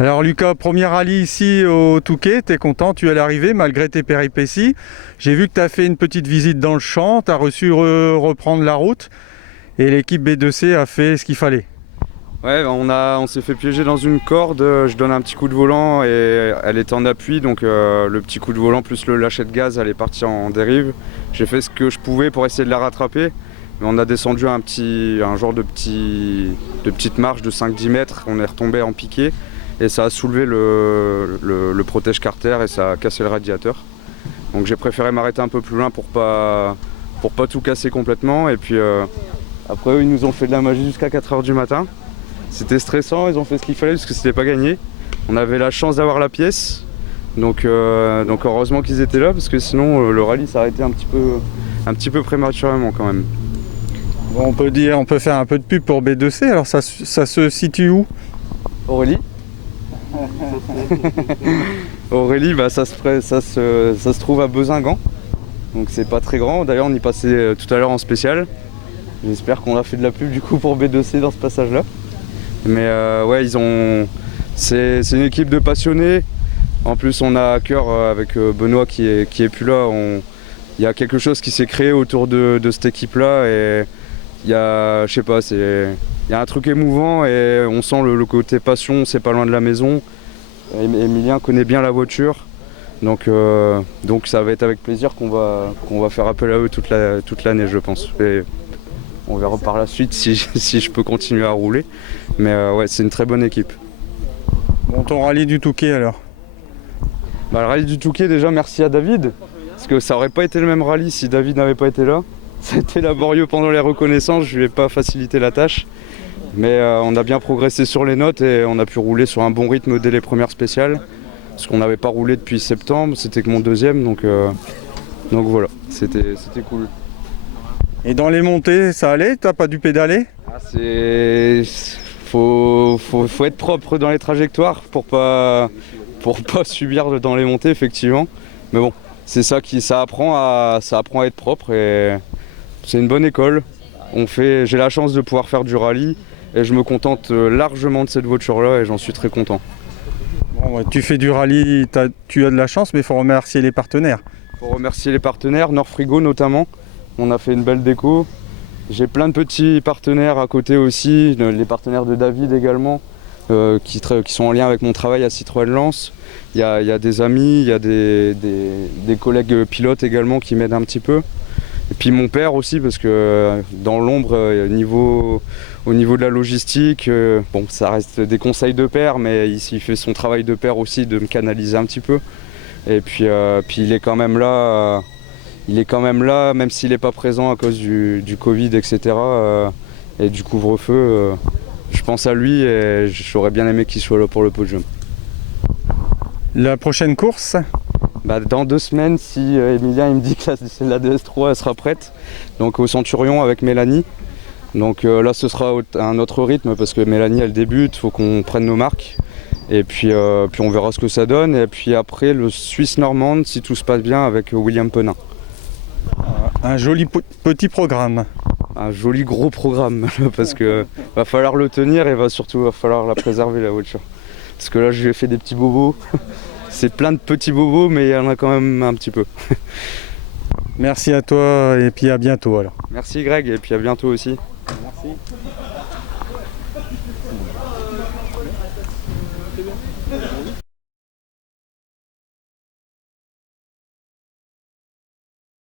Alors Lucas, premier rallye ici au Touquet, t'es content, tu es à l'arrivée malgré tes péripéties. J'ai vu que tu as fait une petite visite dans le champ, tu as reçu reprendre la route et l'équipe B2C a fait ce qu'il fallait. Ouais, on s'est fait piéger dans une corde, je donne un petit coup de volant et elle était en appui, donc le petit coup de volant plus le lâcher de gaz, elle est partie en dérive. J'ai fait ce que je pouvais pour essayer de la rattraper, mais on a descendu un genre de petite marche de 5-10 mètres, on est retombé en piqué et ça a soulevé le protège carter et ça a cassé le radiateur. Donc j'ai préféré m'arrêter un peu plus loin pour pas tout casser complètement, et puis après eux, ils nous ont fait de la magie jusqu'à 4 h du matin. C'était stressant, ils ont fait ce qu'il fallait parce que c'était pas gagné. On avait la chance d'avoir la pièce, donc heureusement qu'ils étaient là parce que sinon le rallye s'arrêtait un petit peu prématurément quand même. Bon, on peut faire un peu de pub pour B2C, alors ça se situe où? Aurélie Aurélie, ça se trouve à Bezingan, donc c'est pas très grand. D'ailleurs on y passait tout à l'heure en spécial. J'espère qu'on a fait de la pub du coup pour B2C dans ce passage là. Mais ouais, c'est une équipe de passionnés. En plus, on a à cœur avec Benoît qui est plus là. Il y a quelque chose qui s'est créé autour de cette équipe-là et il y a, je sais pas, il y a un truc émouvant et on sent le côté passion. C'est pas loin de la maison. Emilien connaît bien la voiture, donc ça va être avec plaisir qu'on va faire appel à eux toute l'année, je pense. Et on verra par la suite si je peux continuer à rouler. Mais ouais, c'est une très bonne équipe. Bon, ton rallye du Touquet alors? Le rallye du Touquet, déjà merci à David, parce que ça aurait pas été le même rallye si David n'avait pas été là. C'était laborieux pendant les reconnaissances, je lui ai pas facilité la tâche. Mais on a bien progressé sur les notes et on a pu rouler sur un bon rythme dès les premières spéciales. Parce qu'on n'avait pas roulé depuis septembre, c'était que mon deuxième, donc voilà, c'était cool. Et dans les montées, ça allait? T'as pas dû pédaler? Faut être propre dans les trajectoires pour pas subir dans les montées, effectivement. Mais bon, c'est ça ça apprend à être propre et c'est une bonne école. J'ai la chance de pouvoir faire du rallye et je me contente largement de cette voiture-là et j'en suis très content. Bon, ouais, tu fais du rallye, tu as de la chance, mais il faut remercier les partenaires. Il faut remercier les partenaires, Nord-Frigo notamment. On a fait une belle déco. J'ai plein de petits partenaires à côté aussi, les partenaires de David également, qui sont en lien avec mon travail à Citroën Lens. Il y a des amis, il y a des collègues pilotes également qui m'aident un petit peu. Et puis mon père aussi, parce que dans l'ombre, au niveau de la logistique, ça reste des conseils de père, mais il fait son travail de père aussi, de me canaliser un petit peu. Et puis il est quand même là. Même s'il n'est pas présent à cause du Covid, etc. Et du couvre-feu. Je pense à lui et j'aurais bien aimé qu'il soit là pour le podium. La prochaine course? Dans 2 semaines, si Emilien il me dit que la DS3 elle sera prête, donc au Centurion avec Mélanie. Donc là ce sera un autre rythme parce que Mélanie elle débute, il faut qu'on prenne nos marques. Et puis on verra ce que ça donne. Et puis après le Suisse normande si tout se passe bien avec William Penin. Un joli petit programme. Un joli gros programme parce que va falloir le tenir et va falloir la préserver la voiture. Parce que là j'ai fait des petits bobos. C'est plein de petits bobos mais il y en a quand même un petit peu. Merci à toi et puis à bientôt alors. Merci Greg et puis à bientôt aussi. Merci.